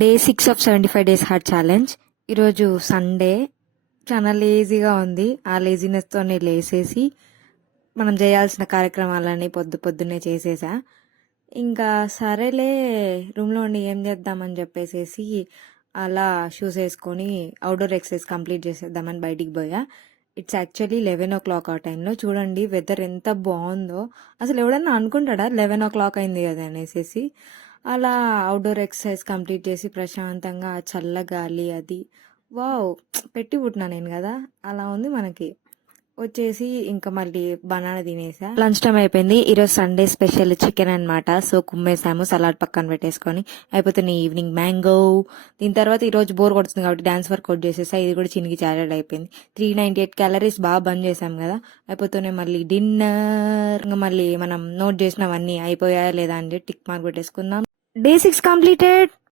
Day 6 of 75 days heart challenge. ఈరోజు Sunday. చాలా లేజీగా ఉంది. ఆ లేజీనెస్తోనే లేసేసి మనం చేయాల్సిన కార్యక్రమాలన్నీ పొద్దున్నే చేసేసా. ఇంకా సరేలే రూమ్లో ఉండి ఏం చేద్దామని చెప్పేసేసి అలా షూస్ వేసుకొని అవుట్డోర్ ఎక్సర్సైజ్ కంప్లీట్ చేసేద్దామని బయటికి పోయా. ఇట్స్ యాక్చువల్లీ 11 o'clock ఆ టైంలో. చూడండి వెదర్ ఎంత బాగుందో. అసలు ఎవడన్నా అనుకుంటాడా 11 o'clock అయింది కదా అనేసి. అలా అవుట్డోర్ ఎక్సర్సైజ్ కంప్లీట్ చేసి ప్రశాంతంగా ఆ చల్లగాలి అది వావ్ పెట్టి పుట్టినా నేను కదా, అలా ఉంది మనకి. వచ్చేసి ఇంకా మళ్ళీ బనానా తినేసా. లంచ్ టైం అయిపోయింది. ఈరోజు సండే స్పెషల్ చికెన్ అన్నమాట. సో కుమ్మేసాము, సలాడ్ పక్కన పెట్టేసుకొని. అయిపోతుంది ఈవినింగ్ మ్యాంగో. దీని తర్వాత ఈ రోజు బోర్ కొడుతుంది కాబట్టి డాన్స్ వర్కౌట్ చేసేసా. ఇది కూడా చినిగి చాలెడ్ అయిపోయింది. 398 క్యాలరీస్ బాగా బంద్ చేసాం కదా. అయిపోతూనే మళ్ళీ డిన్నర్. ఇంకా మళ్ళీ మనం నోట్ చేసినవన్నీ అయిపోయాయా లేదా అని టిక్ మార్క్ పెట్టేసుకుందాం. Day 6 completed.